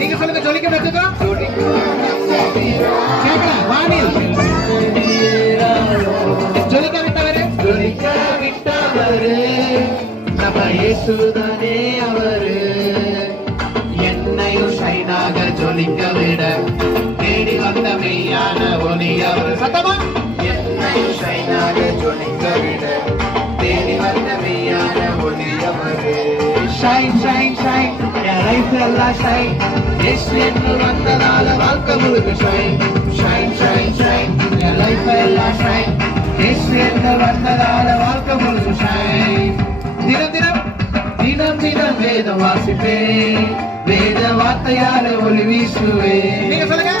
நீங்க சொல்லுங்க, ஜொலிக்க வச்சதா ஜொலிக்க விட்டவரு, ஜொலிக்க விட்டவரு நம்ம இயேசுதானே அவரு. என்னையும் ஷைனாக ஜொலிக்க விட தேடி வந்த மெய்யான ஒளி அவரு. சத்தமா என்னையும் ஷைனாக ஜொலிக்க விட தேடி வந்த மெய்யான ஒளி அவரு. ஷைன் ஷைன் ஷைன், என் லைஃப் எல்லாம் ஷைன். இயேசு என்று வந்ததால வாழ்க்கை முழுக்க ஷைன். ஷைன் ஷைன் ஷைன், என் லைஃப் எல்லாம் ஷைன். இயேசு என்று வந்ததால வாழ்க்கை முழுக்க ஷைன். தினம் தினம் தினம் தினம் வேதம் வாசிப்பேன், வேத வார்த்தையால ஒளி வீசுவேன். நீங்க சொல்லுங்க.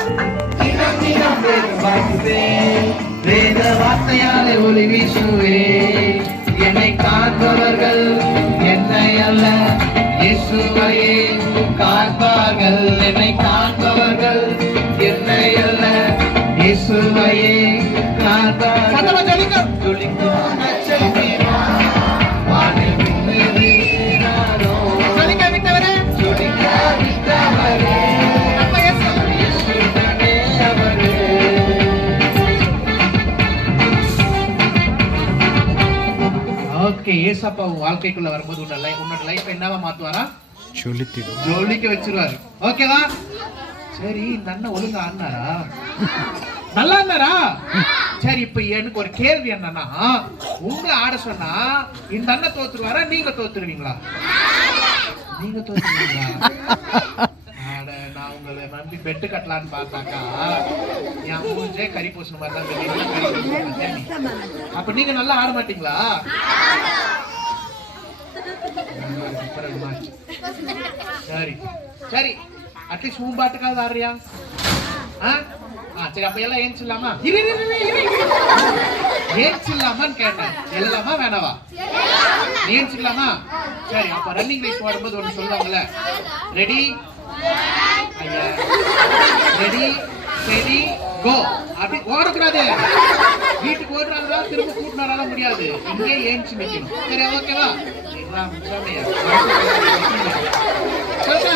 தினம் தினம் வேதம் வாசிப்பேன், வேத வார்த்தையால ஒளி வீசுவேன். என்னை காண்பவர்கள் என்னை அல்ல இயேசுவையே காண்பார்கள். என்னை காண்பவர்கள் என்னை அல்ல இயேசுவையே காண்பார்கள். ஜொலிக்கும் நட்சத்திரா வானில் மின்னுகிறாரோ. ஜொலிக்க விட்டவரே, ஜொலிக்க விட்டவரே நம்ம இயேசுதானே அவரே. ஓகே, ஏசப்பா வாழ்க்கைக்குள்ள வரும்போது உன்னோட லைஃப் என்னவா மாத்துவாரா? ஜொலிக்க வச்சிருவாரு. ஓகேவா? சரி, இந்த அண்ணன் ஒழுங்கா ஆனாரா? நல்லா இருந்தாரா? சரி, இப்ப எனக்கு ஒரு கேள்வி என்னன்னா, உங்களை ஆட சொன்னா இந்த அண்ணன் தோத்துருவாரா, நீங்க தோத்துருவீங்களா? நீங்க தோத்துருவீங்களா? நான் உங்களை நம்பி பெட்டு கட்டலான்னு பார்த்தாக்கா என் மூஞ்சே கறி பூசின மாதிரி தான். அப்ப நீங்க நல்லா ஆட மாட்டீங்களா? சரி சரி, அட்லீஸ்ட் மூம்பாட்டுக்காவது ஆடுறியா? சரி, அப்ப எல்லாம் ஏன்ச்சிடலாமா? ஏன்ச்சிடலாமான்னு கேட்டேன். எல்லாமா வேணாவா? ஏன்ச்சிடலாமா? சரி, அப்ப ரன்னிங் ரேஸ் ஓடும்போது ஒண்ணு சொல்லுவாங்கல்ல, ரெடி ரெடி ஸ்டெடி கோ. அப்படி ஓடக்கூடாது. வீட்டுக்கு ஓடுறாங்களா திரும்ப கூட்டினாலும் முடியாது, இங்கே ஏன்ச்சு நிக்கணும். சரி, ஓகேவா? சொல்லுங்க.